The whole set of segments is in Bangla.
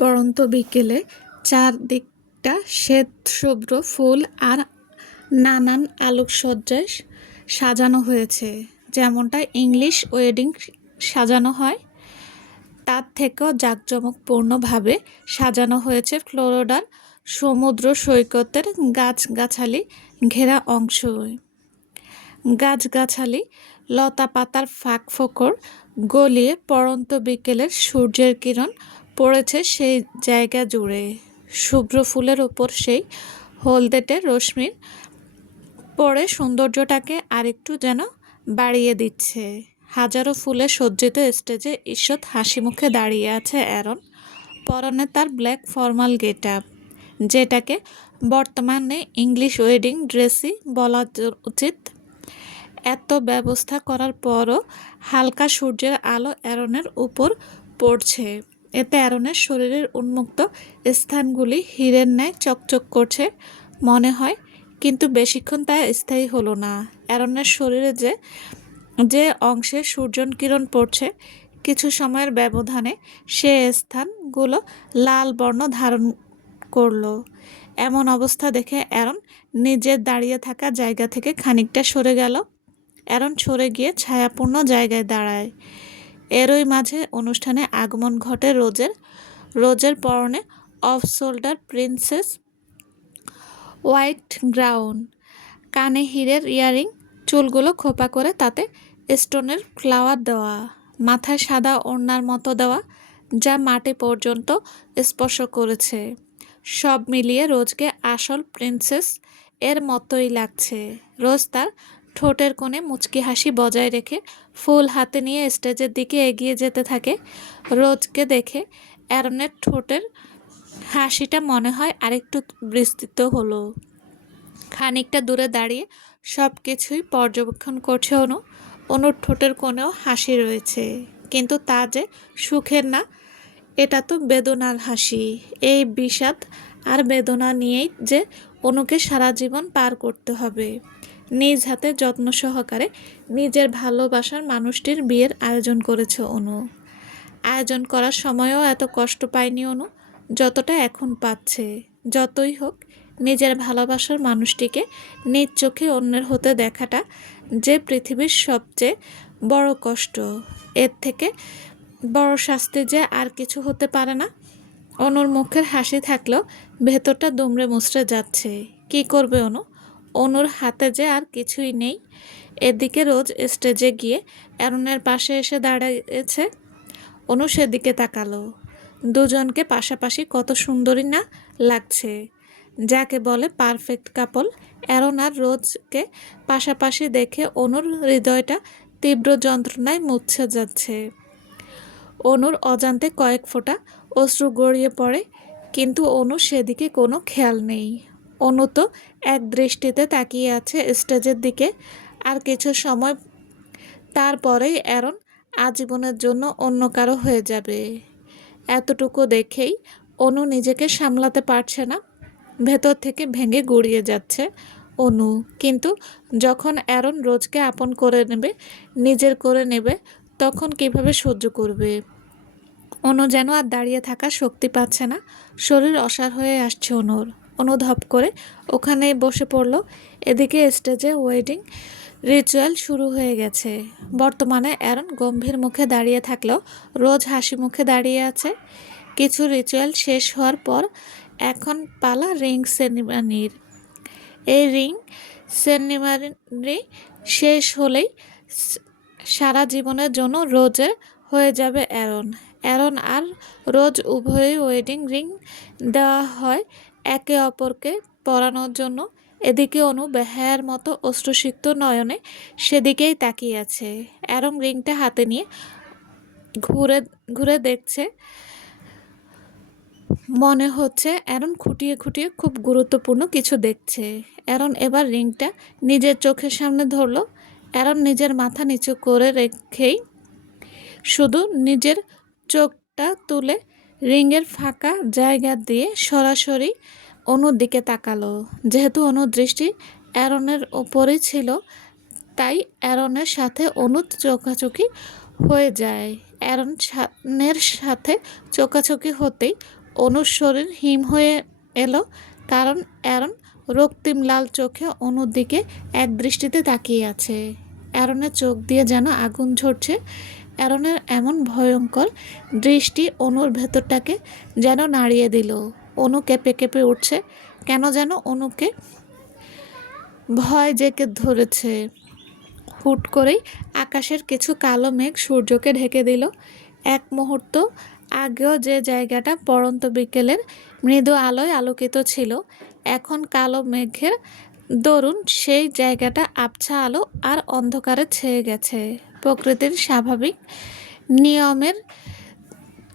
পড়ন্ত বিকেলে চারদিকটা শ্বেতশুভ্র ফুল আর নানান আলোকসজ্জায় সাজানো হয়েছে। যেমনটা ইংলিশ ওয়েডিং সাজানো হয়, তার থেকেও জাঁকজমকপূর্ণভাবে সাজানো হয়েছে ফ্লোরিডার সমুদ্র সৈকতের গাছগাছালি ঘেরা অংশ। গাছগাছালি, লতাপাতার ফাঁকফোকর গলিয়ে পড়ন্ত বিকেলের সূর্যের কিরণ পড়েছে সেই জায়গা জুড়ে। শুভ্র ফুলের ওপর সেই হলদেটে রশ্মির পড়ে সৌন্দর্যটাকে আরেকটু যেন বাড়িয়ে দিচ্ছে। হাজারো ফুলে সজ্জিত স্টেজে ঈষৎ হাসি মুখে দাঁড়িয়ে আছে অ্যারন। পরনে তার ব্ল্যাক ফর্মাল গেটআপ, যেটাকে বর্তমানে ইংলিশ ওয়েডিং ড্রেসই বলা উচিত। এত ব্যবস্থা করার পরও হালকা সূর্যের আলো অ্যারনের উপর পড়ছে। এতে অ্যারনের শরীরের উন্মুক্ত স্থানগুলি হীরের ন্যায় চকচক করছে মনে হয়, কিন্তু বেশিক্ষণ তা স্থায়ী হলো না। অ্যারনের শরীরে যে অংশে সূর্যকিরণ পড়ছে, কিছু সময়ের ব্যবধানে সে স্থানগুলো লাল বর্ণ ধারণ করলো। এমন অবস্থা দেখে অ্যারন নিজের দাঁড়িয়ে থাকা জায়গা থেকে খানিকটা সরে গেল। অ্যারন সরে গিয়ে ছায়াপূর্ণ জায়গায় দাঁড়ায়। এরই মাঝে অনুষ্ঠানে আগমন ঘটে রোজের পরনে off shoulder princess white gown, কানে হীরের ইয়ারিং, চুলগুলো খোপা করে তাতে স্টোনের ফ্লাওয়ার দেওয়া, মাথায় সাদা ওড়নার মতো দেওয়া, যা মাটি পর্যন্ত স্পর্শ করেছে। সব মিলিয়ে রোজকে আসল প্রিন্সেস এর মতোই লাগছে। রোজ তার ঠোঁটের কোণে মুচকি হাসি বজায় রেখে ফুল হাতে নিয়ে স্টেজের দিকে এগিয়ে যেতে থাকে। রোজকে দেখে অ্যারনের ঠোঁটের হাসিটা মনে হয় আরেকটু বিস্তৃত হলো। খানিকটা দূরে দাঁড়িয়ে সব কিছুই পর্যবেক্ষণ করছে অনুর ঠোঁটের কোণেও হাসি রয়েছে, কিন্তু তা যে সুখের না, এটা তো বেদনার হাসি। এই বিষাদ আর বেদনা নিয়েই যে অনুকে সারা জীবন পার করতে হবে। নিজ হাতে যত্ন সহকারে নিজের ভালোবাসার মানুষটির বিয়ের আয়োজন করেছে অনু। আয়োজন করার সময়ও এত কষ্ট পায়নি অনু যতটা এখন পাচ্ছে। যতই হোক, নিজের ভালোবাসার মানুষটিকে নিজ চোখে অন্যের হতে দেখাটা যে পৃথিবীর সবচেয়ে বড় কষ্ট, এর থেকে বড় শাস্তি যে আর কিছু হতে পারে না। অনুর মুখের হাসি থাকলেও ভেতরটা দুমড়ে মুচড়ে যাচ্ছে। কি করবে অনুর হাতে যে আর কিছুই নেই। এদিকে রোজ স্টেজে গিয়ে অ্যারনের পাশে এসে দাঁড়িয়েছে। অনু সেদিকে তাকালো। দুজনকে পাশাপাশি কত সুন্দরী না লাগছে, যাকে বলে পারফেক্ট কাপল। অ্যারন আর রোজকে পাশাপাশি দেখে অনুর হৃদয়টা তীব্র যন্ত্রণায় মুছে যাচ্ছে। অনুর অজান্তে কয়েক ফোঁটা অশ্রু গড়িয়ে পড়ে, কিন্তু অনু সেদিকে কোনো খেয়াল নেই। অনু তো এক দৃষ্টিতে তাকিয়ে আছে স্টেজের দিকে। আর কিছু সময় তারপরেই অ্যারন আজীবনের জন্য অন্য কারো হয়ে যাবে। এতটুকু দেখেই অনু নিজেকে সামলাতে পারছে না। ভেতর থেকে ভেঙে গুড়িয়ে যাচ্ছে অনু। কিন্তু যখন অ্যারন রোজকে আপন করে নেবে, নিজের করে নেবে, তখন কিভাবে সহ্য করবে? অনু যেন আর দাঁড়িয়ে থাকার শক্তি পাচ্ছে না। শরীর অসাড় হয়ে আসছে অনু ধপ করে ওখানেই বসে পড়ল। এদিকে স্টেজে ওয়েডিং রিচুয়াল শুরু হয়ে গেছে। বর্তমানে অ্যারন গম্ভীর মুখে দাঁড়িয়ে থাকলেও রোজ হাসি মুখে দাঁড়িয়ে আছে। কিছু রিচুয়াল শেষ হওয়ার পর এখন পালা রিং সেরিমনির। এই রিং সেরিমনি শেষ হলেই সারা জীবনের জন্য রোজের হয়ে যাবে অ্যারন আর রোজ উভয়ই ওয়েডিং রিং দেওয়া হয় একে অপরকে পরানোর জন্য। এদিকে অনু বেহায়ার মতো অশ্রুসিক্ত নয়নে সেদিকেই তাকিয়ে আছে। অ্যারন রিংটা হাতে নিয়ে ঘুরে ঘুরে দেখছে। মনে হচ্ছে অ্যারন খুঁটিয়ে খুঁটিয়ে খুব গুরুত্বপূর্ণ কিছু দেখছে। অ্যারন এবার রিংটা নিজের চোখের সামনে ধরল। অ্যারন নিজের মাথা নিচু করে রেখেই শুধু নিজের চোখটা তুলে রিংয়ের ফাঁকা জায়গা দিয়ে সরাসরি অনুর দিকে তাকালো। যেহেতু অনুর দৃষ্টি অ্যারনের ওপরই ছিল, তাই অ্যারনের সাথে অনুর চোখাচোখি হয়ে যায়। অ্যারনের সাথে চোখাচোখি হতেই অনুর শরীর হিম হয়ে এলো, কারণ অ্যারন রক্তিম লাল চোখে অনুর দিকে এক দৃষ্টিতে তাকিয়ে আছে। অ্যারনের চোখ দিয়ে যেন আগুন ঝরছে। অ্যারনের এমন ভয়ঙ্কর দৃষ্টি অনুর ভেতরটাকে যেন নাড়িয়ে দিল। অনু কেঁপে কেঁপে উঠছে, কেন যেন অনুকে ভয় জেঁকে ধরেছে। হুট করেই আকাশের কিছু কালো মেঘ সূর্যকে ঢেকে দিল। এক মুহূর্ত আগেও যে জায়গাটা পড়ন্ত বিকেলের মৃদু আলোয় আলোকিত ছিল, এখন কালো মেঘের দরুন সেই জায়গাটা আবছা আলো আর অন্ধকারে ছেয়ে গেছে। প্রকৃতির স্বাভাবিক নিয়মের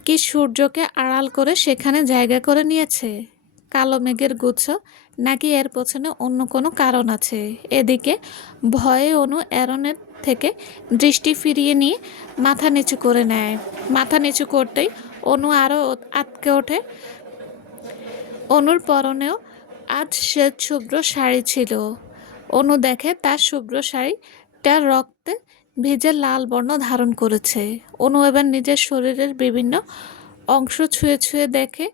কি সূর্যকে আড়াল করে সেখানে জায়গা করে নিয়েছে কালো মেঘের গুচ্ছ, নাকি এর পেছনে অন্য কোনো কারণ আছে? এদিকে ভয়ে অনু অ্যারনের থেকে দৃষ্টি ফিরিয়ে নিয়ে মাথা নিচু করে নেয়। মাথা নিচু করতেই অনু আরও আটকে ওঠে। অনুর পরনেও আজ শ্বেত শুভ্র শাড়ি ছিল। অনু দেখে তার শুভ্র শাড়িটা রক্তে ভিজে লাল বর্ণ ধারণ করেছে। অনু এবার নিজের শরীরের বিভিন্ন অংশ ছুঁয়ে ছুঁয়ে দেখে,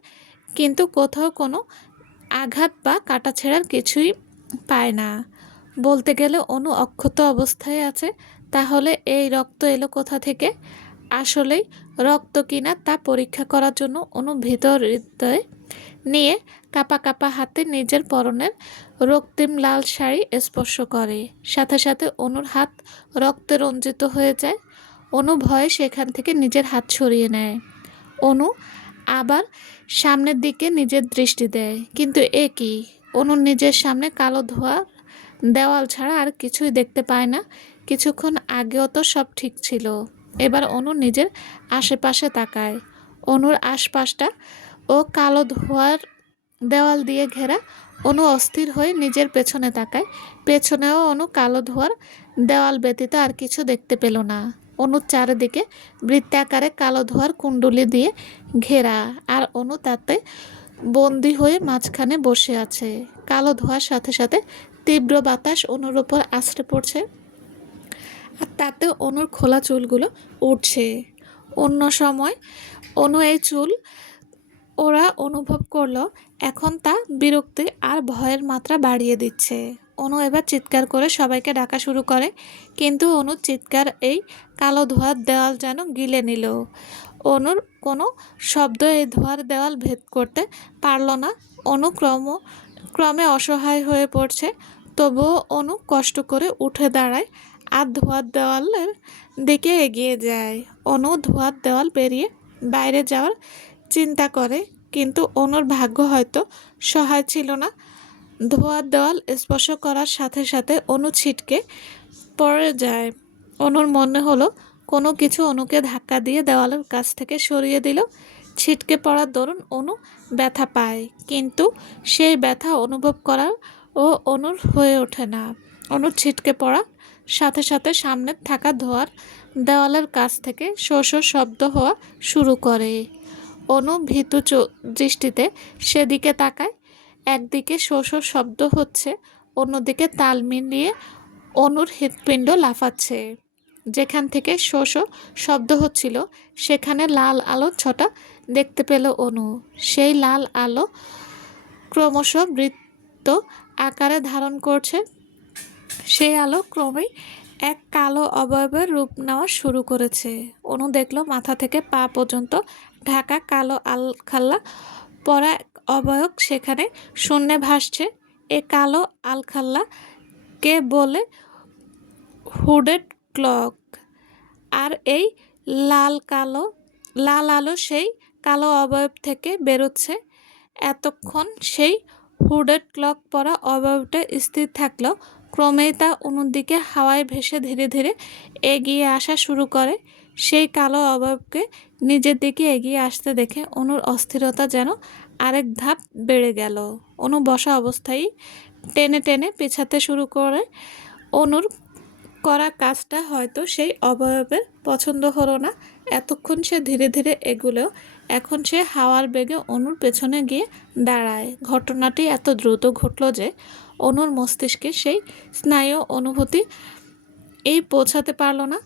কিন্তু কোথাও কোনো আঘাত বা কাটাছেঁড়ার কিছুই পায় না। বলতে গেলে অনু অক্ষত অবস্থায় আছে। তাহলে এই রক্ত এলো কোথা থেকে? আসলেই রক্ত কিনা তা পরীক্ষা করার জন্য অনু ভিতর হৃদয়ে নিয়ে কাপা কাপা হাতে নিজের পরনের রক্তিম লাল শাড়ি স্পর্শ করে। সাথে সাথে অনুর হাত রক্তে রঞ্জিত হয়ে যায়। অনু ভয়ে সেখান থেকে নিজের হাত সরিয়ে নেয়। অনু আবার সামনের দিকে নিজের দৃষ্টি দেয়, কিন্তু এ কি? অনুর নিজের সামনে কালো ধোয়া দেওয়াল ছাড়া আর কিছুই দেখতে পায় না। কিছুক্ষণ আগেও তো সব ঠিক ছিল। এবার অনু নিজের আশেপাশে তাকায়। অনুর আশপাশটা ও কালো ধোয়ার দেওয়াল দিয়ে ঘেরা। অনু অস্থির হয়ে নিজের পেছনে তাকায়। পেছনেও অনু কালো ধোয়ার দেওয়াল ব্যতীত আর কিছু দেখতে পেল না। অনুর চারিদিকে বৃত্তাকারে কালো ধোয়ার কুণ্ডলি দিয়ে ঘেরা, আর অনু তাতে বন্দি হয়ে মাঝখানে বসে আছে। কালো ধোঁয়ার সাথে সাথে তীব্র বাতাস অনুর উপর আছড়ে পড়ছে, আর তাতে অনুর খোলা চুলগুলো উঠছে। অন্য সময় অনু এই চুল ওরা অনুভব করলো, এখন তা বিরক্তি আর ভয়ের মাত্রা বাড়িয়ে দিচ্ছে। অনু এবার চিৎকার করে সবাইকে ডাকা শুরু করে, কিন্তু অনুর চিৎকার এই কালো ধোঁয়ার দেওয়াল যেন গিলে নিল। অনুর কোনো শব্দ এই ধোঁয়ার দেওয়াল ভেদ করতে পারল না। অনু ক্রমে অসহায় হয়ে পড়ছে। তবুও অনু কষ্ট করে উঠে দাঁড়ায় আর ধোঁয়ার দেওয়ালের দিকে এগিয়ে যায়। অনু ধোঁয়ার দেওয়াল পেরিয়ে বাইরে যাওয়ার চিন্তা করে, কিন্তু অনুর ভাগ্য হয়তো সহায় ছিল না। ধোঁয়ার দেওয়াল স্পর্শ করার সাথে সাথে অনু ছিটকে পড়ে যায়। অনুর মনে হলো কোনো কিছু অনুকে ধাক্কা দিয়ে দেওয়ালের কাছ থেকে সরিয়ে দিল। ছিটকে পড়ার দরুন অনু ব্যথা পায়, কিন্তু সেই ব্যথা অনুভব করার ও অনুর হয়ে ওঠে না। অনুর ছিটকে পড়ার সাথে সাথে সামনে থাকা ধোঁয়ার দেওয়ালের কাছ থেকে শো শো শব্দ হওয়া শুরু করে। অনু ভীতু দৃষ্টিতে সেদিকে তাকায়। একদিকে শো শো শব্দ হচ্ছে, অন্যদিকে তাল মিলিয়ে অনুর হৃৎপিণ্ড লাফাচ্ছে। যেখান থেকে শো শো শব্দ হচ্ছিল সেখানে লাল আলোর ছটা দেখতে পেল অনু। সেই লাল আলো ক্রমশ বৃত্ত আকারে ধারণ করছে। সেই আলো ক্রমেই এক কালো অবয়বের রূপ নেওয়া শুরু করেছে। অনু দেখল মাথা থেকে পা পর্যন্ত ঢাকা কালো আলখাল্লা পরা এক অবয়ব সেখানে শূন্যে ভাসছে। এ কালো আলখাল্লা কে বলে হুডেড ক্লক, আর এই লাল আলো সেই কালো অবয়ব থেকে বেরোচ্ছে। এতক্ষণ সেই হুডেড ক্লক পরা অবয়বটা স্থির থাকলেও ক্রমেই তা অনুর দিকে হাওয়ায় ভেসে ধীরে ধীরে এগিয়ে আসা শুরু করে। সেই কালো অবয়বকে নিজের দিকে এগিয়ে আসতে দেখে অনুর অস্থিরতা যেন আরেক ধাপ বেড়ে গেল। অনু বসা অবস্থায় টেনে টেনে পেছাতে শুরু করে। অনুর করা কাজটা হয়তো সেই অবয়বের পছন্দ হলো না। এতক্ষণ সে ধীরে ধীরে এগুলেও এখন সে হাওয়ার বেগে অনুর পেছনে গিয়ে দাঁড়ায়। ঘটনাটি এত দ্রুত ঘটল যে অনুর মস্তিষ্কে সেই স্নায়ু অনুভূতি পৌঁছাতে পারল না।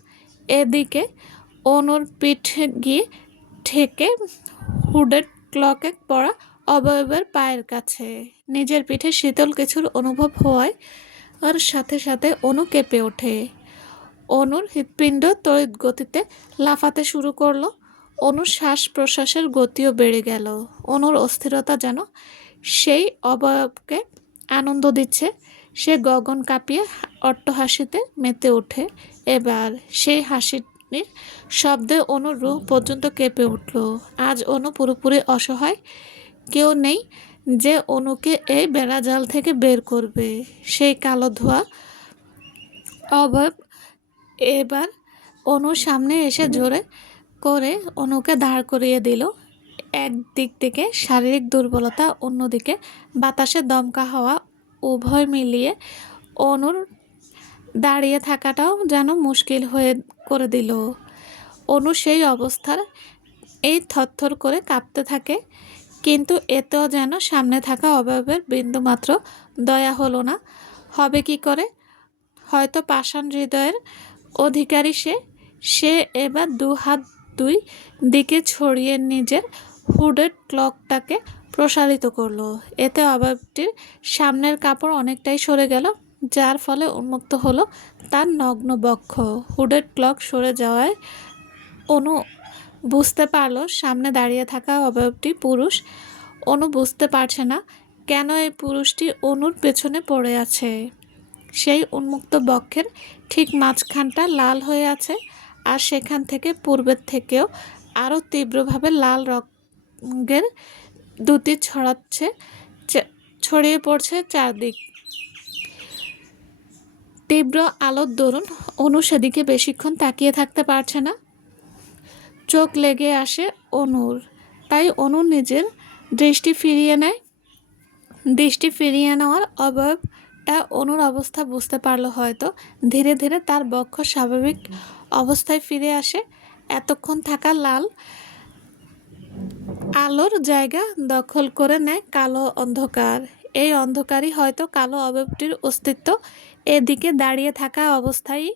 এদিকে অনুর পিঠে গিয়ে ঠেকে হুডেড ক্লকে পড়া অবয়বের পায়ের কাছে। নিজের পিঠে শীতল কিছুর অনুভব হওয়ায় আর সাথে সাথে অনু কেঁপে ওঠে। অনুর হৃৎপিণ্ড তড়িৎ গতিতে লাফাতে শুরু করলো। অনুর শ্বাস প্রশ্বাসের গতিও বেড়ে গেল। অনুর অস্থিরতা যেন সেই অবয়বকে আনন্দ দিচ্ছে। সে গগন কাঁপিয়ে অট্টহাসিতে মেতে ওঠে। এবার সেই হাসির শব্দে অনুর রূহ পর্যন্ত কেঁপে উঠল। আজ অনু পুরোপুরি অসহায়। কেউ নেই যে অনুকে এই বেড়াজাল থেকে বের করবে। সেই কালো ধোয়া অবয়ব এবার অনুর সামনে এসে জোরে করে অনুকে দাঁড় করিয়ে দিল। একদিক থেকে শারীরিক দুর্বলতা, অন্যদিকে বাতাসে দমকা হাওয়া উভয় মিলিয়ে অনুর দাঁড়িয়ে থাকাটাও যেন মুশকিল হয়ে করে দিল। অনু সেই অবস্থার এই থরথর করে কাঁপতে থাকে, কিন্তু এতেও যেন সামনে থাকা অবয়বের বিন্দুমাত্র দয়া হলো না। হবে কি করে? হয়তো পাষাণ হৃদয়ের অধিকারী সে এবার হাত দুই দিকে ছড়িয়ে নিজের হুডেড ক্লকটাকে প্রসারিত করলো। এতে অবয়বটির সামনের কাপড় অনেকটাই সরে গেল, যার ফলে উন্মুক্ত হলো তার নগ্ন বক্ষ। হুডেড ক্লক সরে যাওয়ায় অনু বুঝতে পারল সামনে দাঁড়িয়ে থাকা অবয়বটি পুরুষ। অনু বুঝতে পারছে না কেন এই পুরুষটি অনুর পেছনে পড়ে আছে। সেই উন্মুক্ত বক্ষের ঠিক মাঝখানটা লাল হয়ে আছে, আর সেখান থেকে পূর্বের থেকেও আরও তীব্রভাবে লাল রঙের দ্যুতি ছড়িয়ে পড়ছে চারদিক। তীব্র আলোর দরুন অনু সেদিকে বেশিক্ষণ তাকিয়ে থাকতে পারছে না। চোখ লেগে আসে অনুর। তাই অনু নিজের দৃষ্টি ফিরিয়ে নেওয়ার অবয়বটা অনুর অবস্থা বুঝতে পারল হয়তো। ধীরে ধীরে তার বক্ষ স্বাভাবিক অবস্থায় ফিরে আসে। এতক্ষণ থাকা লাল আলোর জায়গা দখল করে নেয় কালো অন্ধকার। এই অন্ধকারই হয়তো কালো অবয়বটির অস্তিত্ব। এদিকে দাঁড়িয়ে থাকা অবস্থায়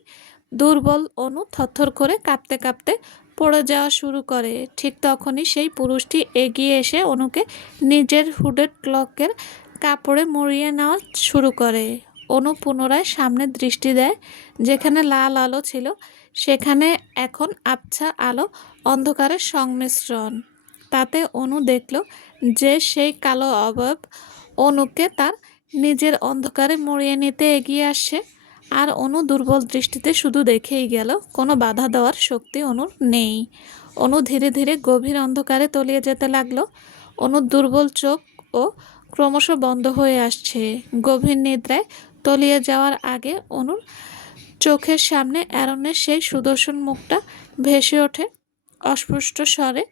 দুর্বল অনু থরথর করে কাঁপতে কাঁপতে পড়ে যাওয়া শুরু করে। ঠিক তখনই সেই পুরুষটি এগিয়ে এসে অনুকে নিজের হুডেড ক্লকের কাপড়ে মুড়িয়ে নেওয়া শুরু করে। অনু পুনরায় সামনে দৃষ্টি দেয়। যেখানে লাল আলো ছিল সেখানে এখন আবছা আলো অন্ধকারের সংমিশ্রণ। তাতে অনু দেখল যে সেই কালো অবয়ব অনুকে তার নিজের অন্ধকারে মুড়িয়ে নিতে এগিয়ে আসছে। আর অনু দুর্বল দৃষ্টিতে শুধু দেখেই গেল, কোনো বাধা দেওয়ার শক্তি অনুর নেই। অনু ধীরে ধীরে গভীর অন্ধকারে তলিয়ে যেতে লাগলো। অনুর দুর্বল চোখ ও ক্রমশ বন্ধ হয়ে আসছে। গভীর নিদ্রায় তলিয়ে যাওয়ার আগে অনুর চোখের সামনে অ্যারনের সেই সুদর্শন মুখটা ভেসে ওঠে। অস্পষ্ট স্বরে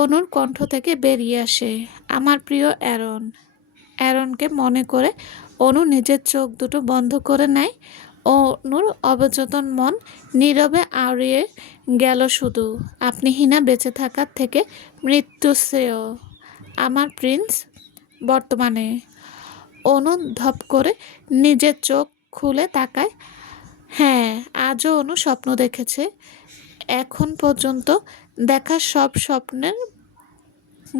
অনুর কণ্ঠ থেকে বেরিয়ে আসে, আমার প্রিয় অ্যারন। অ্যারনকে মনে করে অনু নিজের চোখ দুটো বন্ধ করে নেয়। অনুর অবচেতন মন নীরবে আওড়িয়ে গেল শুধু, আপনি হীনা বেঁচে থাকার থেকে মৃত্যু শ্রেয় আমার প্রিন্স। বর্তমানে অনু ধপ করে নিজের চোখ খুলে তাকায়। হ্যাঁ, আজও অনু স্বপ্ন দেখেছে। এখন পর্যন্ত দেখা সব স্বপ্নের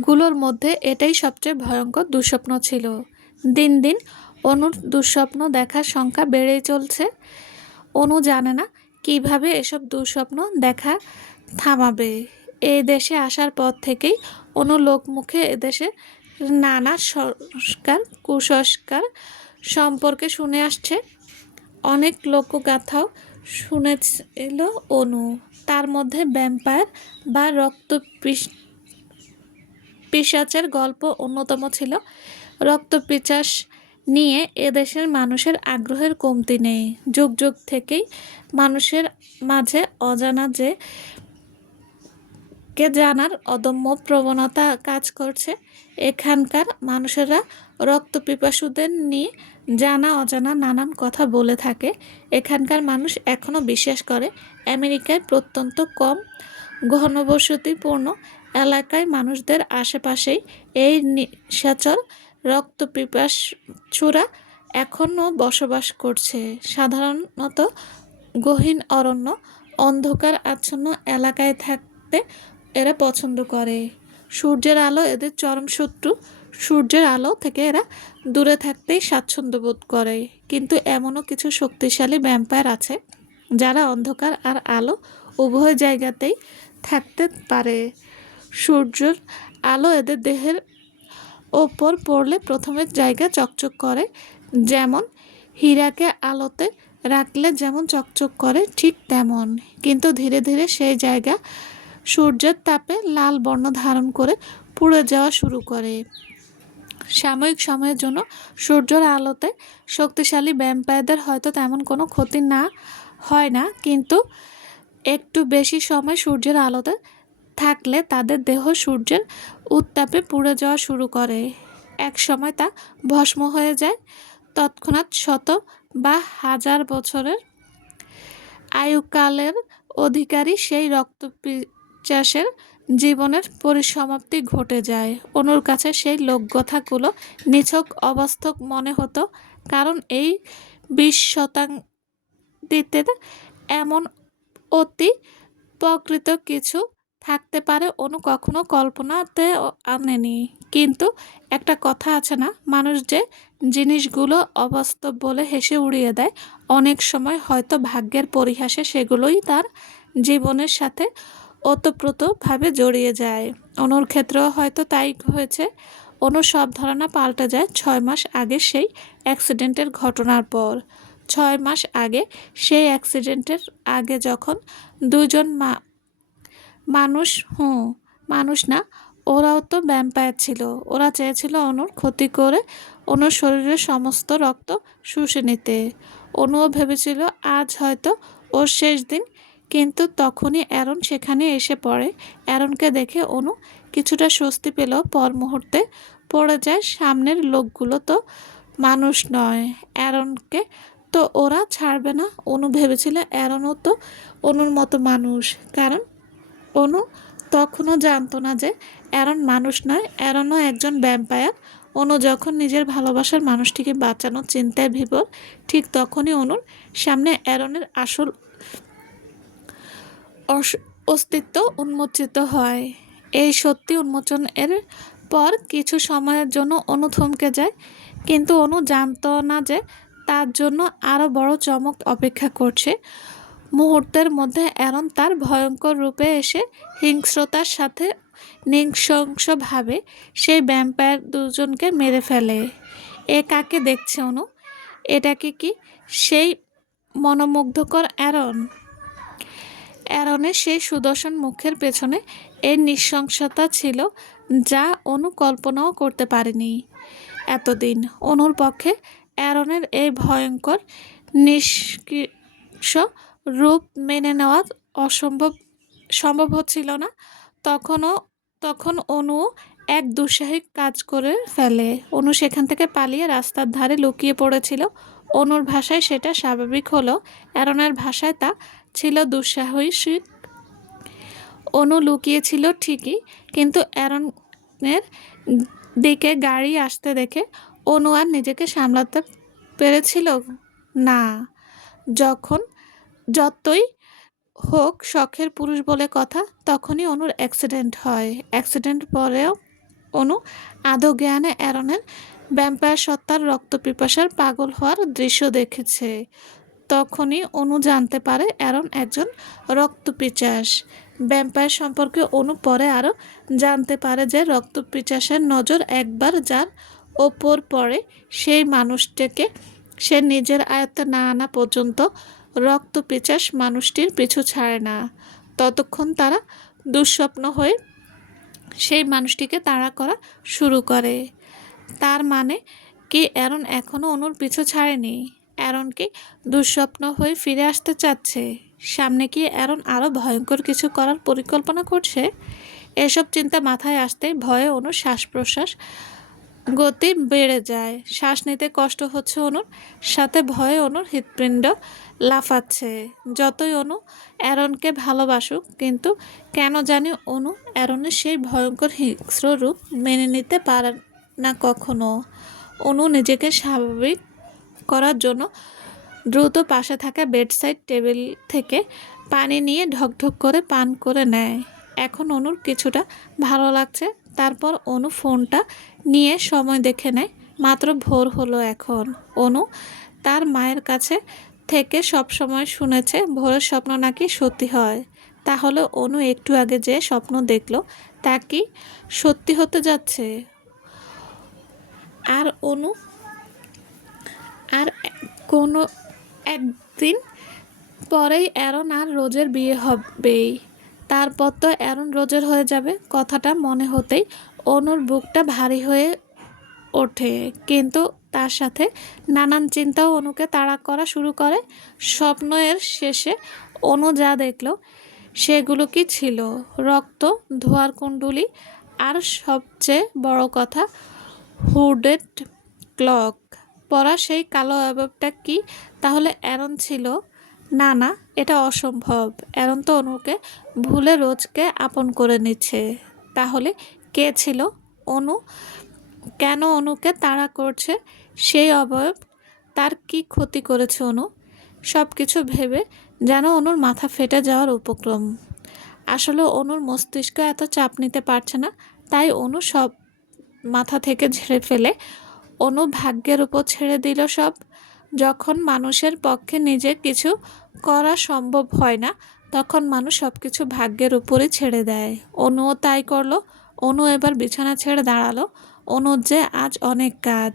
গুলোর মধ্যে এটাই সবচেয়ে ভয়ঙ্কর দুঃস্বপ্ন ছিল। দিন দিন অনুর দুঃস্বপ্ন দেখার সংখ্যা বেড়েই চলছে। অনু জানে না কিভাবে এসব দুঃস্বপ্ন দেখা থামাবে। এই দেশে আসার পর থেকেই অনু লোকমুখে এদেশের নানা সংস্কার কুসংস্কার সম্পর্কে শুনে আসছে। অনেক লোকগাথাও শুনেছিল অনু। তার মধ্যে ভ্যাম্পায়ার বা রক্ত পিশাচের গল্প অন্যতম ছিল। রক্ত পিশাচ নিয়ে এদেশের মানুষের আগ্রহের কমতি নেই। যুগ যুগ থেকেই মানুষের মাঝে অজানা যে কে জানার অদম্য প্রবণতা কাজ করছে। এখানকার মানুষেরা রক্ত পিপাসুদের নিয়ে জানা অজানা নানান কথা বলে থাকে। এখানকার মানুষ এখনও বিশ্বাস করে আমেরিকায় প্রত্যন্ত কম ঘনবসতিপূর্ণ এলাকায় মানুষদের আশেপাশেই এই নিশাচর রক্ত পিপাসুরা এখনও বসবাস করছে। সাধারণত গহীন অরণ্য, অন্ধকার আচ্ছন্ন এলাকায় থাকতে এরা পছন্দ করে। সূর্যের আলো এদের চরম শত্রু। সূর্যের আলো থেকে এরা দূরে থাকতেই স্বাচ্ছন্দ্য বোধ করে। কিন্তু এমনও কিছু শক্তিশালী ভ্যাম্পায়ার আছে যারা অন্ধকার আর আলো উভয় জায়গাতেই থাকতে পারে। সূর্যের আলো এদের দেহের ওপর পড়লে প্রথমে জায়গা চকচক করে, যেমন হীরাকে আলোতে রাখলে যেমন চকচক করে ঠিক তেমন। কিন্তু ধীরে ধীরে সেই জায়গা সূর্যের তাপে লাল বর্ণ ধারণ করে পুড়ে যাওয়া শুরু করে। সাময়িক সময়ের জন্য সূর্যের আলোতে শক্তিশালী ভ্যাম্পায়ারদের হয়তো তেমন কোনো ক্ষতি হয় না, কিন্তু একটু বেশি সময় সূর্যের আলোতে থাকলে তাদের দেহ সূর্যের উত্তাপে পুড়ে যাওয়া শুরু করে। এক সময় তা ভস্ম হয়ে যায়। তৎক্ষণাৎ শত বা হাজার বছরের আয়ুকালের অধিকারী সেই রক্তপিচাসের জীবনের পরিসমাপ্তি ঘটে যায়। অনুর কাছে সেই লোকগাথাগুলো নিছক অবাস্তব মনে হতো, কারণ এই 20 শতাব্দীতে এমন অতি প্রকৃত কিছু থাকতে পারে অনু কখনো কল্পনাতে আনেনি। কিন্তু একটা কথা আছে না, মানুষ যে জিনিসগুলো অবাস্তব বলে হেসে উড়িয়ে দেয়, অনেক সময় হয়তো ভাগ্যের পরিহাসে সেগুলোই তার জীবনের সাথে ওতপ্রোতভাবে জড়িয়ে যায়। অনুর ক্ষেত্রেও হয়তো তাই হয়েছে। অনুর সব ধারণা পাল্টে যায় 6 মাস আগে সেই অ্যাক্সিডেন্টের ঘটনার পর। 6 মাস আগে সেই অ্যাক্সিডেন্টের আগে যখন দুজন মানুষ না, ওরাও তো ভ্যাম্পায়ার ছিল। ওরা চেয়েছিল অনুর ক্ষতি করে অনুর শরীরের সমস্ত রক্ত শুষে নিতে। অনুও ভেবেছিল আজ হয়তো ওর শেষ দিন। কিন্তু তখনই অ্যারন সেখানে এসে পড়ে। অ্যারনকে দেখে অনু কিছুটা স্বস্তি পেল। পর মুহূর্তে পড়ে যায় সামনের লোকগুলো তো মানুষ নয়, অ্যারনকে তো ওরা ছাড়বে না। অনু ভেবেছিল অ্যারনও তো অনুর মতো মানুষ, কারণ অনু তখনও জানতো না যে অ্যারন মানুষ নয়, অ্যারনও একজন ভ্যাম্পায়ার। অনু যখন নিজের ভালোবাসার মানুষটিকে বাঁচানোর চিন্তায় বিভোর, ঠিক তখনই অনুর সামনে অ্যারনের আসল অস্তিত্ব উন্মোচিত হয়। এই সত্যি উন্মোচনের পর কিছু সময়ের জন্য অনু থমকে যায়, কিন্তু অনু জানতো না যে তার জন্য আরও বড় চমক অপেক্ষা করছে। মুহূর্তের মধ্যে অ্যারন তার ভয়ঙ্কর রূপে এসে হিংস্রতার সাথে নৃশংসভাবে সেই ভ্যাম্পায়ার দুজনকে মেরে ফেলে। এ কাকে দেখছে অনু? এটাকে কি সেই মনোমুগ্ধকর অ্যারন? অ্যারনের সেই সুদর্শন মুখের পেছনে এই নৃশংসতা ছিল যা অনু কল্পনাও করতে পারেনি এতদিন। অনুর পক্ষে অ্যারনের এই ভয়ঙ্কর নিষ্কৃষ রূপ মেনে নেওয়া সম্ভব হচ্ছিল না। তখন অনুও এক দুঃসাহসিক কাজ করে ফেলে। অনু সেখান থেকে পালিয়ে রাস্তার ধারে লুকিয়ে পড়েছিল। অনুর ভাষায় সেটা স্বাভাবিক হলো, অ্যারনের ভাষায় তা ছিল দুঃসাহসিক। অনু লুকিয়েছিল ঠিকই, কিন্তু অ্যারনের দিকে গাড়ি আসতে দেখে অনু আর নিজেকে সামলাতে পেরেছিল না। যতই হোক শখের পুরুষ বলে কথা, তখনই অনুর অ্যাক্সিডেন্ট হয়। অ্যাক্সিডেন্ট পরেও অনু আদৌ জ্ঞানে অ্যারনের ভ্যাম্পায়ার সত্তার রক্তপিপাসার পাগল হওয়ার দৃশ্য দেখেছে। তখনই অনু জানতে পারে অ্যারন একজন রক্তপিচাস। ভ্যাম্পায়ার সম্পর্কে অনু পরে আরও জানতে পারে যে রক্তপিচাসের নজর একবার যার ওপর পড়ে, সেই মানুষটাকে সে নিজের আয়ত্তে না আনা পর্যন্ত রক্তপিচাস মানুষটির পিছু ছাড়ে না। ততক্ষণ তারা দুঃস্বপ্ন হয়ে সেই মানুষটিকে তাড়া করা শুরু করে। তার মানে কি অ্যারন এখনও অনুর পিছু ছাড়েনি? অ্যারন কি দুঃস্বপ্ন হয়ে ফিরে আসতে চাচ্ছে? সামনে কি অ্যারন আরও ভয়ঙ্কর কিছু করার পরিকল্পনা করছে? এসব চিন্তা মাথায় আসতেই ভয়ে অনুর শ্বাস প্রশ্বাস গতি বেড়ে যায়। শ্বাস নিতে কষ্ট হচ্ছে অনুর, সাথে ভয়ে অনুর হৃৎপিণ্ড লাফাচ্ছে। যতই অনু অ্যারনকে ভালোবাসুক, কিন্তু কেন জানি অনু অ্যারনের সেই ভয়ঙ্কর হিংস্র রূপ মেনে নিতে পারে না কখনো। অনু নিজেকে স্বাভাবিক করার জন্য দ্রুত পাশে থাকা বেডসাইড টেবিল থেকে পানি নিয়ে ঢকঢক করে পান করে নেয়। এখন অনুর কিছুটা ভালো লাগছে। তারপর অনু ফোনটা নিয়ে সময় দেখে নেয়। মাত্র ভোর হলো এখন। অনু তার মায়ের কাছে থেকে সব সময় শুনেছে ভোরের স্বপ্ন নাকি সত্যি হয়। তাহলে অনু একটু আগে যে স্বপ্ন দেখলো তা কি সত্যি হতে যাচ্ছে? আর অনু আর কোনো একদিন পরেই অ্যারন আর রোজের বিয়ে হবেই। তারপর তো অ্যারন রোজের হয়ে যাবে। কথাটা মনে হতেই অনুর বুকটা ভারী হয়ে ওঠে। কিন্তু তার সাথে নানান চিন্তাও অনুকে তাড়া করা শুরু করে। স্বপ্নের শেষে অনু যা দেখল সেগুলো কি ছিল? রক্ত, ধোঁয়ার কুণ্ডুলি, আর সবচেয়ে বড় কথা হুডেড ক্লক পরা সেই কালো অ্যাববটা কি তাহলে অ্যারন ছিল? না না, এটা অসম্ভব। অ্যারন তো অনুকে ভুলে রোজকে আপন করে নিচ্ছে। তাহলে কে ছিল অনু? কেন অনুকে তাড়া করছে? সেই অবয়ব তার কি ক্ষতি করেছে অনু? সব কিছু ভেবে যেন অনুর মাথা ফেটে যাওয়ার উপক্রম। আসলে অনুর মস্তিষ্ক এত চাপ নিতে পারছে না, তাই অনু সব মাথা থেকে ঝেড়ে ফেলে। অনু ভাগ্যের উপর ছেড়ে দিল সব। যখন মানুষের পক্ষে নিজে কিছু করা সম্ভব হয় না, তখন মানুষ সব কিছু ভাগ্যের উপরই ছেড়ে দেয়। অনুও তাই করলো। অনু এবার বিছানা ছেড়ে দাঁড়ালো। অনুর যে আজ অনেক কাজ।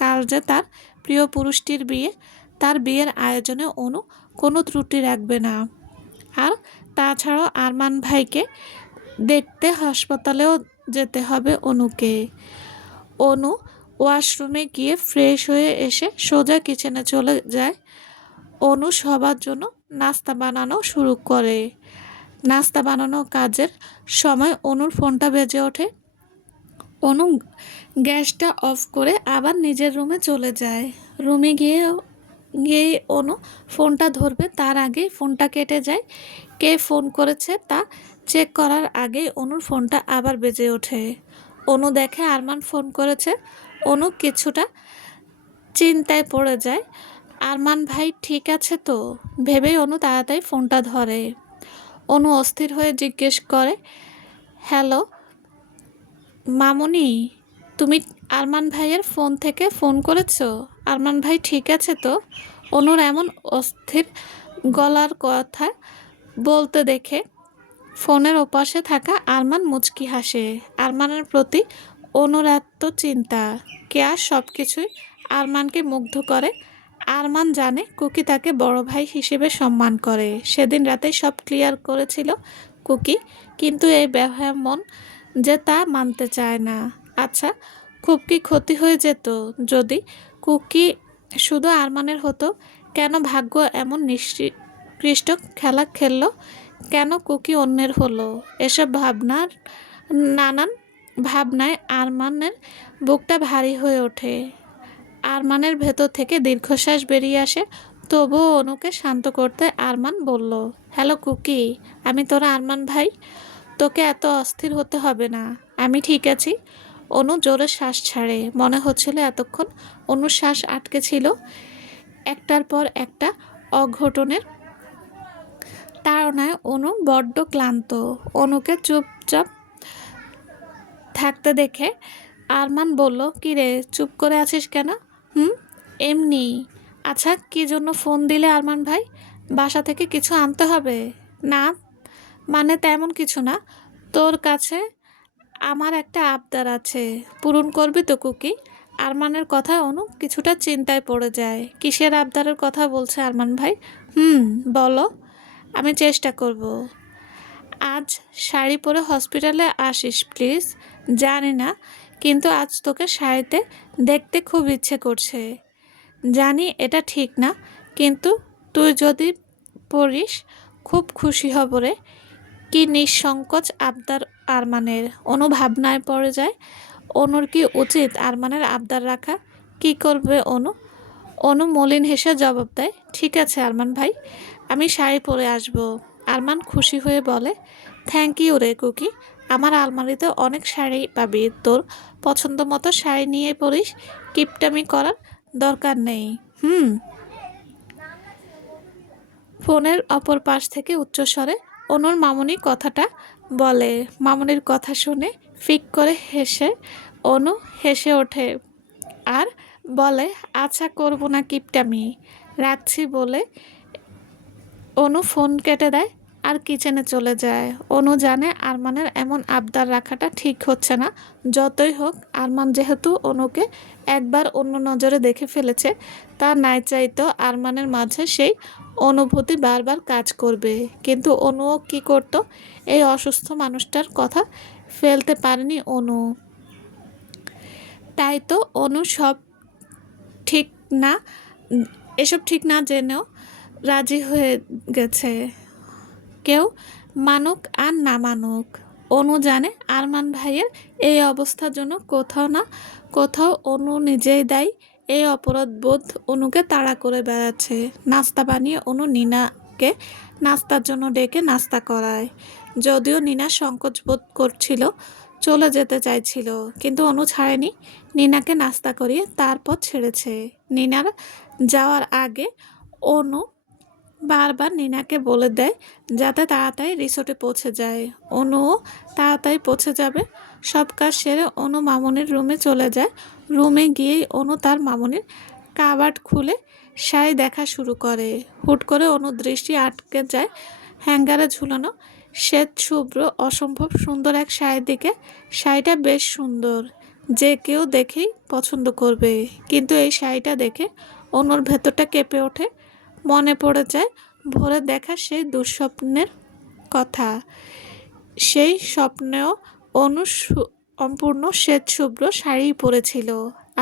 কাল যে তার প্রিয় পুরুষটির বিয়ে। তার বিয়ের আয়োজনে অনু কোনো ত্রুটি রাখবে না। আর তাছাড়াও আরমান ভাইকে দেখতে হাসপাতালেও যেতে হবে অনুকে। অনু ওয়াশরুমে গিয়ে ফ্রেশ হয়ে এসে সোজা কিচেনে চলে যায়। অনু সবার জন্য নাস্তা বানানো শুরু করে। নাস্তা বানানো কাজের সময় অনুর ফোনটা বেজে ওঠে। অনু গ্যাসটা অফ করে আবার নিজের রুমে চলে যায়। রুমে গিয়ে অনু ফোনটা ধরবে তার আগেই ফোনটা কেটে যায়। কে ফোন করেছে তা চেক করার আগেই অনুর ফোনটা আবার বেজে ওঠে। অনু দেখে আরমান ফোন করেছে। অনু কিছুটা চিন্তায় পড়ে যায়। আরমান ভাই ঠিক আছে তো ভেবেই অনু তাড়াতাড়ি ফোনটা ধরে। অনু অস্থির হয়ে জিজ্ঞেস করে, হ্যালো মামুনি, তুমি আরমান ভাইয়ের ফোন থেকে ফোন করেছো? আরমান ভাই ঠিক আছে তো? অনুর এমন অস্থির গলার কথা বলতে দেখে ফোনের ওপাশে থাকা আরমান মুচকি হাসে। আরমানের প্রতি অনুর এত চিন্তা। কেয়ার সব কিছুই আরমানকে মুগ্ধ করে। আরমান জানে কুকি তাকে বড় ভাই হিসেবে সম্মান করে। সেদিন রাতেই সব ক্লিয়ার করেছিল কুকি, কিন্তু এই ব্যবহার মন যে তা মানতে চায় না। আচ্ছা, খুব কি ক্ষতি হয়ে যেত যদি কুকি শুধু আরমানের হতো? কেন ভাগ্য এমন নিকৃষ্ট খেলা খেললো? কেন কুকি অন্যের হলো? এসব নানান ভাবনায় আরমানের বুকটা ভারী হয়ে ওঠে। আরমানের ভেতর থেকে দীর্ঘশ্বাস বেরিয়ে আসে। তবুও অনুকে শান্ত করতে আরমান বলল, হ্যালো কুকি, আমি তোরা আরমান ভাই। তোকে এত অস্থির হতে হবে না, আমি ঠিক আছি। অনু জোরে শ্বাস ছাড়ে। মনে হচ্ছিল এতক্ষণ অনুর শ্বাস আটকে ছিল। একটার পর একটা অঘটনের তাড়নায় অনু বড্ড ক্লান্ত। অনুকে চুপচাপ থাকতে দেখে আরমান বলল, কিরে চুপ করে আছিস কেন? এমনি। আচ্ছা, কি জন্য ফোন দিলে আরমান ভাই? বাসা থেকে কিছু আনতে হবে? না মানে তেমন কিছু না। তোর কাছে আমার একটা আবদার আছে, পূরণ করবি তো কুকি? আরমানের কথা অনু কিছুটা চিন্তায় পড়ে যায়। কিসের আবদারের কথা বলছে আরমান ভাই? বলো, আমি চেষ্টা করব। আজ শাড়ি পরে হসপিটালে আসিস প্লিজ। জানি না, কিন্তু আজ তোকে শাড়িতে দেখতে খুব ইচ্ছে করছে। জানি এটা ঠিক না, কিন্তু তুই যদি পড়িস খুব খুশি হব রে। কি নিঃসংকোচ আবদার আরমানের। অনু ভাবনায় পড়ে যায়। অনুর কি উচিত আরমানের আবদার রাখা? কি করবে অনু? অনু মলিন হেসে জবাব দেয়, ঠিক আছে আরমান ভাই, আমি শাড়ি পরে আসব। আরমান খুশি হয়ে বলে, থ্যাংক ইউ রে কুকি। আমার আলমারিতে অনেক শাড়ি পাবি, তোর পছন্দ মতো শাড়ি নিয়ে পরিস। কিপটামি করার দরকার নেই। ফোনের অপর পাশ থেকে উচ্চস্বরে অনুর মামুনি কথাটা বলে। মামুনির কথা শুনে ফিক করে হেসে অনু হেসে ওঠে আর বলে, আচ্ছা করব না কিপটামি, রাখছি বলে অনু ফোন কেটে দেয় আর কিচেনে চলে যায়। অনু জানে আরমানের এমন আবদার রাখাটা ঠিক হচ্ছে না। যতই হোক আরমান যেহেতু অনুকে একবার অন্য নজরে দেখে ফেলেছে, তা নাই চাইতো আরমানের মাঝে সেই অনুভূতি বারবার কাজ করবে। কিন্তু অনুও কি করতো, এই অসুস্থ মানুষটার কথা ফেলতে পারেনি অনু। তাই তো অনু ঠিক না এসব ঠিক না জেনেও রাজি হয়ে গেছে। কেউ মানুক আর না মানুক, অনু জানে আরমান ভাইয়ের এই অবস্থার জন্য কোথাও না কোথাও অনু নিজেই দায়ী। এই অপরাধ বোধ অনুকে তাড়া করে বেড়াচ্ছে। নাস্তা বানিয়ে অনু নিনাকে নাস্তার জন্য ডেকে নাস্তা করায়। যদিও নিনা সংকোচ বোধ করছিল, চলে যেতে চাইছিল, কিন্তু অনু ছাড়েনি। নিনাকে নাস্তা করিয়ে তারপর ছেড়েছে। নিনার যাওয়ার আগে অনু বারবার নিনাকে বলে দেয় যাতে তাড়াতাড়ি রিসোর্টে পৌঁছে যায়। অনুও তাড়াতাড়ি পৌঁছে যাবে। সব কাজ সেরে অনু মামুনির রুমে চলে যায়। রুমে গিয়েই অনু তার মামুনির কাবার্ড খুলে শাড়ি দেখা শুরু করে। হুট করে অনুর দৃষ্টি আটকে যায় হ্যাঙ্গারে ঝুলানো শ্বেত শুভ্র অসম্ভব সুন্দর এক শাড়ির দিকে। শাড়িটা বেশ সুন্দর, যে কেউ দেখেই পছন্দ করবে। কিন্তু এই শাড়িটা দেখে অনুর ভেতরটা কেঁপে ওঠে। মনে পড়ে যায় ভোরে দেখা সেই দুঃস্বপ্নের কথা। সেই স্বপ্নেও অনু সম্পূর্ণ শ্বেত শুভ্র শাড়ি পরেছিল,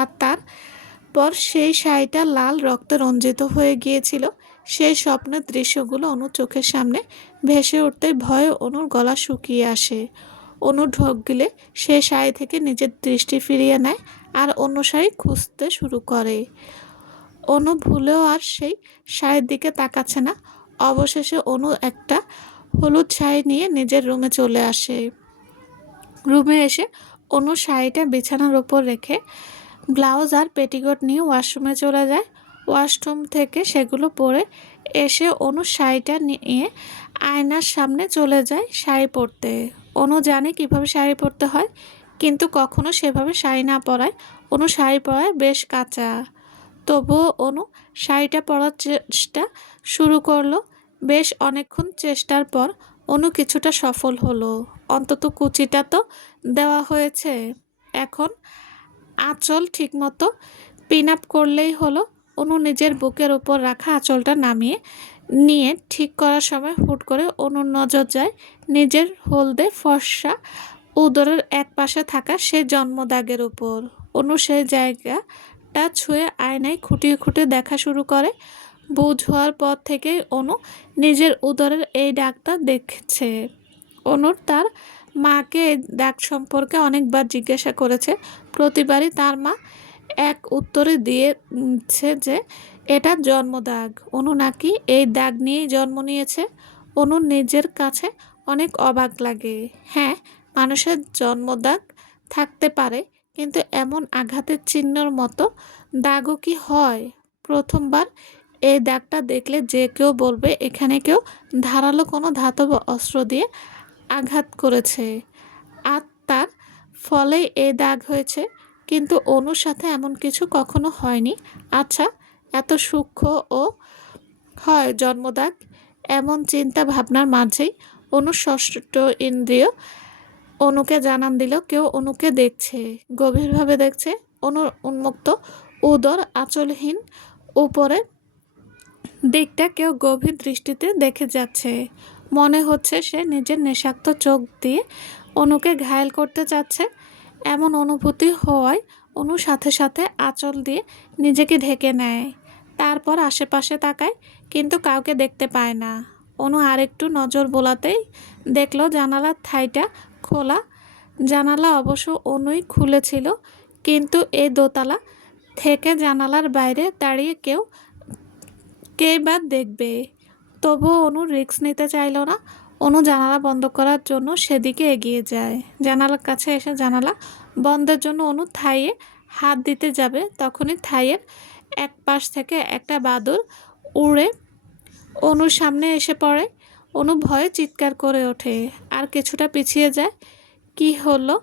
আর তারপর সেই শাড়িটা লাল রক্তে রঞ্জিত হয়ে গিয়েছিল। সেই স্বপ্নের দৃশ্যগুলো অনুর চোখের সামনে ভেসে উঠতে ভয়ে অনুর গলা শুকিয়ে আসে। অনু ঢোক গিলে সেই শাড়ি থেকে নিজের দৃষ্টি ফিরিয়ে নেয় আর অন্য শাড়ি খুঁজতে শুরু করে। অনু ভুলেও আর সেই শাড়ির দিকে তাকাচ্ছে না। অবশেষে অনু একটা হলুদ শাড়ি নিয়ে নিজের রুমে চলে আসে। রুমে এসে অনু শাড়িটা বিছানার ওপর রেখে ব্লাউজ আর পেটিকোট নিয়ে ওয়াশরুমে চলে যায়। ওয়াশরুম থেকে সেগুলো পরে এসে অনু শাড়িটা নিয়ে আয়নার সামনে চলে যায় শাড়ি পরতে। অনু জানে কিভাবে শাড়ি পরতে হয়, কিন্তু কখনো সেভাবে শাড়ি না পরায় অনু শাড়ি পরায় বেশ কাঁচা। তবুও অনু শাড়িটা পরার চেষ্টা শুরু করলো। বেশ অনেকক্ষণ চেষ্টার পর অনু কিছুটা সফল হলো। অন্তত কুচিটা তো দেওয়া হয়েছে, এখন আঁচল ঠিকমতো পিন আপ করলেই হলো। অনু নিজের বুকের উপর রাখা আঁচলটা নামিয়ে নিয়ে ঠিক করার সময় হুট করে অনুর নজর যায় নিজের হলদে ফর্সা উদরের এক পাশে থাকা সেই জন্মদাগের উপর। অনু সেই জায়গাটা ছুঁয়ে আয়নায় খুঁটিয়ে খুঁটিয়ে দেখা শুরু করে। বুঝ হওয়ার পর থেকেই অনু নিজের উদরের এই দাগটা দেখছে। অনুর তার মাকে এই দাগ সম্পর্কে অনেকবার জিজ্ঞাসা করেছে। প্রতিবারই তার মা এক উত্তরে দিয়েছে যে এটা জন্মদাগ। অনু নাকি এই দাগ নিয়েই জন্ম নিয়েছে। অনুর নিজের কাছে অনেক অবাক লাগে। হ্যাঁ, মানুষের জন্মদাগ থাকতে পারে, কিন্তু এমন আঘাতের চিহ্নর মতো দাগও কি হয়? প্রথমবার এই দাগটা দেখলে যে কেউ বলবে এখানে কেউ ধারালো কোনো ধাতব অস্ত্র দিয়ে আঘাত করেছে, আর তার ফলেই এই দাগ হয়েছে। কিন্তু অনুর সাথে এমন কিছু কখনো হয়নি। আচ্ছা, এত সূক্ষ্ম ও হয় জন্মদাগ? এমন চিন্তা ভাবনার মাঝেই অনুর ষষ্ঠ ইন্দ্রিয় অনুকে জানান দিল কেউ অনুকে দেখছে, গভীরভাবে দেখছে। অনুর উন্মুক্ত উদর আঁচলহীন উপরে দিকটা কেউ গভীর দৃষ্টিতে দেখে যাচ্ছে। মনে হচ্ছে সে নিজের নেশাক্ত চোখ দিয়ে অনুকে ঘায়েল করতে চাচ্ছে। এমন অনুভূতি হওয়ায় অনু সাথে সাথে আঁচল দিয়ে নিজেকে ঢেকে নেয়। তারপর আশেপাশে তাকায়, কিন্তু কাউকে দেখতে পায় না। অনু আরেকটু নজর বোলাতেই দেখলো জানালার থাইটা খোলা। জানালা অবশ্য অনুই খুলেছিল, কিন্তু এই দোতলা থেকে জানালার বাইরে দাঁড়িয়ে কেই বা দেখবে। তবুও অনু রিস্ক নিতে চাইল না। অনু জানালা বন্ধ করার জন্য সেদিকে এগিয়ে যায়। জানালার কাছে এসে জানালা বন্ধের জন্য অনু থাইয়ে হাত দিতে যাবে, তখনই থাইয়ের এক পাশ থেকে একটা বাদুড় উড়ে অনুর সামনে এসে পড়ে। অনু ভয়ে চিৎকার করে ওঠে আর কিছুটা পিছিয়ে যায়। কি হলো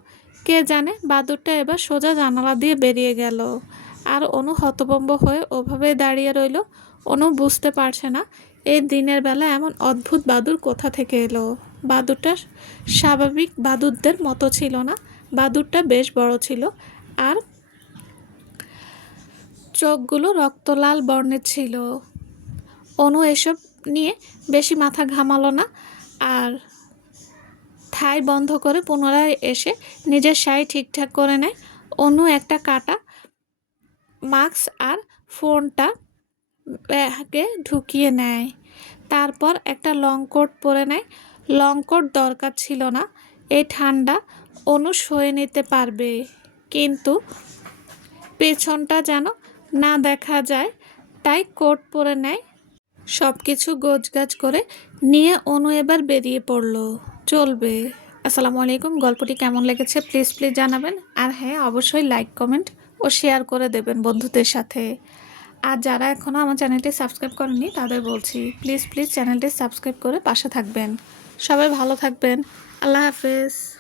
কে জানে, বাদুরটা এবার সোজা জানালা দিয়ে বেরিয়ে গেল। আর অনু হতভম্ব হয়ে ওভাবেই দাঁড়িয়ে রইল। অনু বুঝতে পারছে না এই দিনের বেলা এমন অদ্ভুত বাদুর কোথা থেকে এলো। বাদুরটা স্বাভাবিক বাদুরদের মতো ছিল না, বাদুরটা বেশ বড় ছিল আর চোখগুলো রক্তলাল বর্ণের ছিল। অনু এসব নিয়ে বেশি মাথা ঘামালো না আর ঠাই বন্ধ করে পুনরায় এসে নিজের শাড়ি ঠিকঠাক করে নেয়। অনু একটা কাটা মাস্ক আর ফোনটা ব্যাগে ঢুকিয়ে নেয়। তারপর একটা লং কোট পরে নেয়। লং কোট দরকার ছিল না, এই ঠান্ডা অনু সয়ে নিতে পারবে, কিন্তু পেছনটা যেন না দেখা যায় তাই কোট পরে নেয়। সব কিছু গোছগাছ করে নিয়ে অনু এবার বেরিয়ে পড়ল। চলবে। আসসালামু আলাইকুম। গল্পটি কেমন লেগেছে প্লিজ জানাবেন। আর হ্যাঁ, অবশ্যই লাইক কমেন্ট ও শেয়ার করে দেবেন বন্ধুদের সাথে। আর যারা এখনও আমার চ্যানেলটি সাবস্ক্রাইব করেননি তাদের বলছি প্লিজ চ্যানেলটি সাবস্ক্রাইব করে পাশে থাকবেন। সবাই ভালো থাকবেন। আল্লাহ হাফেজ।